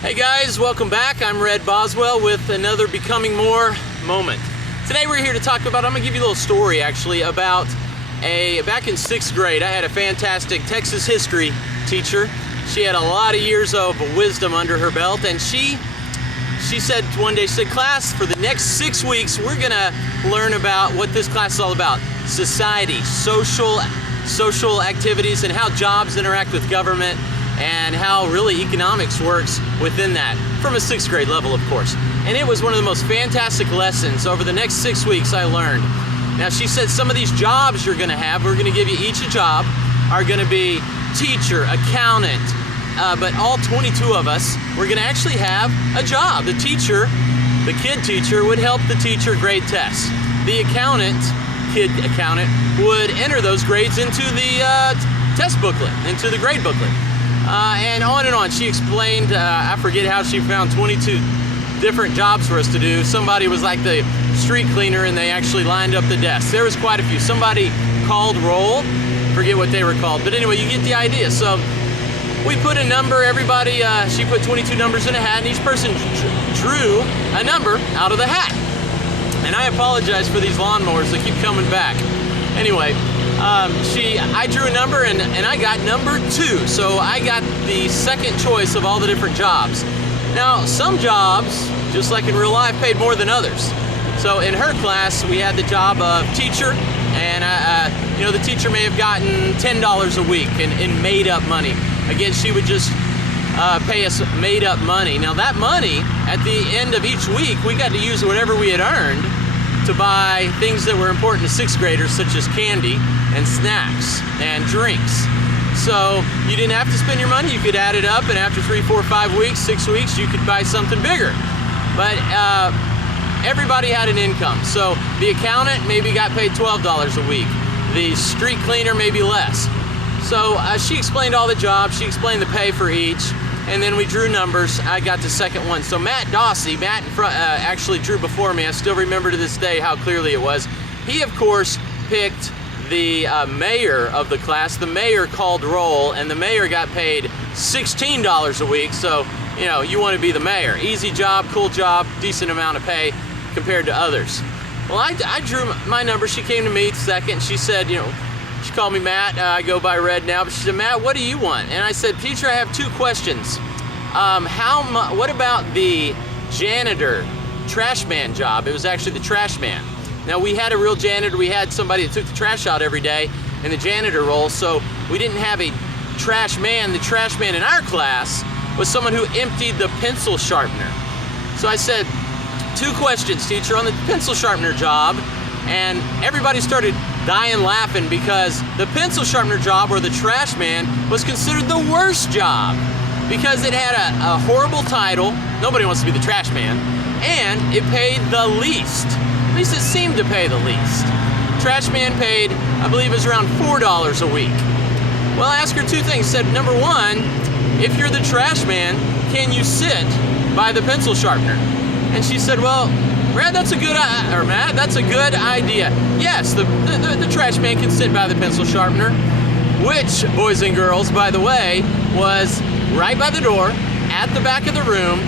Hey guys, welcome back. I'm Red Boswell with another Becoming More moment. Today we're here to talk about, I'm going to give you a little story actually about back in 6th grade, I had a fantastic Texas history teacher. She had a lot of years of wisdom under her belt, and she said one day, she said, class, for the next 6 weeks, we're going to learn about what this class is all about. Society, social activities, and how jobs interact with government, and how really economics works within that, from a 6th grade level, of course. And it was one of the most fantastic lessons over the next 6 weeks I learned. Now, she said some of these jobs you're gonna have, we're gonna give you each a job, are gonna be teacher, accountant, but all 22 of us, we're gonna actually have a job. The teacher, the kid teacher, would help the teacher grade tests. The kid accountant, would enter those grades into the test booklet, into the grade booklet. And on. She explained, I forget how she found 22 different jobs for us to do. Somebody was like the street cleaner and they actually lined up the desks. There was quite a few. Somebody called roll, forget what they were called. But anyway, you get the idea. So we put a number, everybody, she put 22 numbers in a hat, and each person drew a number out of the hat. And I apologize for these lawnmowers that keep coming back. Anyway, I drew a number and I got number 2. So I got the second choice of all the different jobs. Now, some jobs, just like in real life, paid more than others. So in her class, we had the job of teacher, and the teacher may have gotten $10 a week in made-up money. Again, she would just pay us made-up money. Now that money, at the end of each week, we got to use whatever we had earned to buy things that were important to 6th graders, such as candy and snacks and drinks. So you didn't have to spend your money, you could add it up, and after 3, 4, 5 weeks, 6 weeks, you could buy something bigger. But everybody had an income. So the accountant maybe got paid $12 a week. The street cleaner maybe less. So she explained all the jobs, she explained the pay for each, and then we drew numbers. I got the second one. So Matt in front, actually drew before me. I still remember to this day how clearly it was. He, of course, picked the mayor of the class. The mayor called roll, and the mayor got paid $16 a week. So, you want to be the mayor. Easy job, cool job, decent amount of pay compared to others. Well, I drew my number. She came to me second. She said, she called me Matt. I go by Red now, but she said, Matt, what do you want? And I said, teacher, I have 2 questions. What about the janitor, Trashman job? It was actually the Trashman. Now, we had a real janitor. We had somebody that took the trash out every day in the janitor role, so we didn't have a trash man. The trash man in our class was someone who emptied the pencil sharpener. So I said, 2 questions, teacher, on the pencil sharpener job, and everybody started dying laughing because the pencil sharpener job, or the trash man, was considered the worst job because it had a horrible title. Nobody wants to be the trash man, and it paid the least. At least it seemed to pay the least. Trash man paid, I believe it was around $4 a week. Well, I asked her 2 things. I said, number 1, if you're the trash man, can you sit by the pencil sharpener? And she said, well, Matt, that's a good idea. Yes, the trash man can sit by the pencil sharpener, which, boys and girls, by the way, was right by the door, at the back of the room,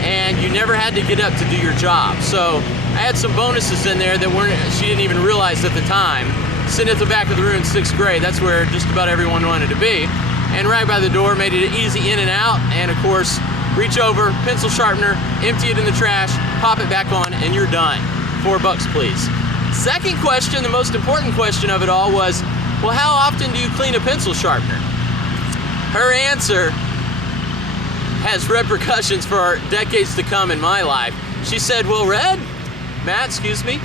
and you never had to get up to do your job. So I had some bonuses in there that she didn't even realize at the time. Sitting at the back of the room in 6th grade, that's where just about everyone wanted to be. And right by the door made it easy in and out, and of course, reach over, pencil sharpener, empty it in the trash, pop it back on, and you're done. $4, please. Second question, the most important question of it all was, well, how often do you clean a pencil sharpener? Her answer has repercussions for decades to come in my life. She said, well, Matt, excuse me,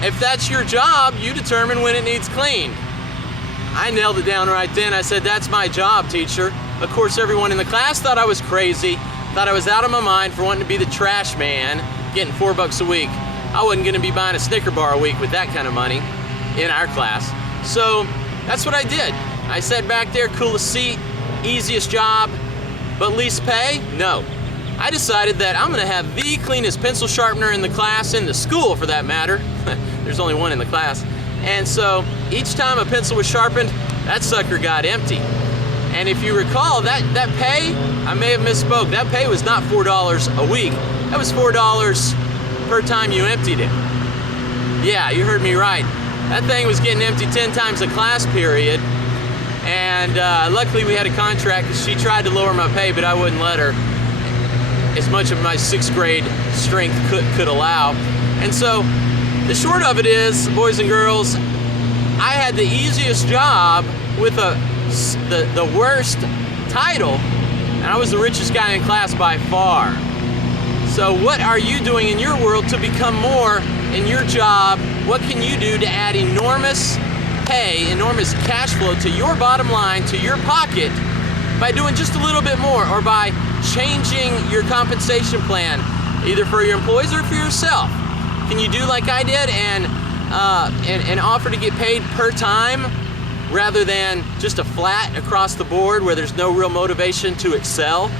if that's your job, you determine when it needs cleaned. I nailed it down right then. I said, that's my job, teacher. Of course, everyone in the class thought I was crazy, thought I was out of my mind for wanting to be the trash man, getting $4 a week. I wasn't going to be buying a Snicker bar a week with that kind of money in our class. So that's what I did. I sat back there, coolest seat, easiest job, but least pay? No. I decided that I'm going to have the cleanest pencil sharpener in the class, in the school for that matter. There's only one in the class. And so each time a pencil was sharpened, that sucker got empty. And if you recall, that pay, I may have misspoke, that pay was not $4 a week. That was $4 per time you emptied it. Yeah, you heard me right. That thing was getting emptied 10 times a class period. And luckily we had a contract because she tried to lower my pay, but I wouldn't let her, as much of my 6th grade strength could allow. And so the short of it is, boys and girls, I had the easiest job with the worst title, and I was the richest guy in class by far. So what are you doing in your world to become more in your job? What can you do to add enormous pay, enormous cash flow to your bottom line, to your pocket, by doing just a little bit more, or by changing your compensation plan, either for your employees or for yourself? Can you do like I did and offer to get paid per time rather than just a flat across the board where there's no real motivation to excel?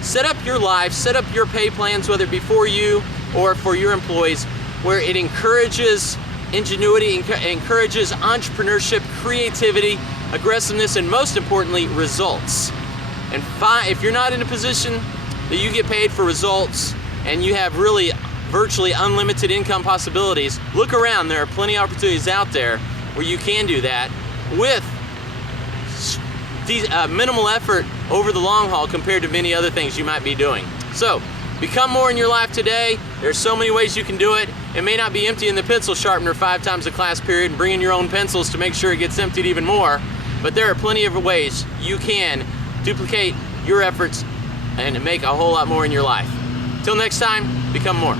Set up your life, set up your pay plans, whether it be for you or for your employees, where it encourages ingenuity, encourages entrepreneurship, creativity, aggressiveness, and most importantly, results. And if you're not in a position that you get paid for results and you have really virtually unlimited income possibilities, look around. There are plenty of opportunities out there where you can do that with minimal effort over the long haul compared to many other things you might be doing. So, become more in your life today. There's so many ways you can do it. It may not be emptying the pencil sharpener 5 times a class period and bringing your own pencils to make sure it gets emptied even more, but there are plenty of ways you can duplicate your efforts and make a whole lot more in your life. Till next time, become more.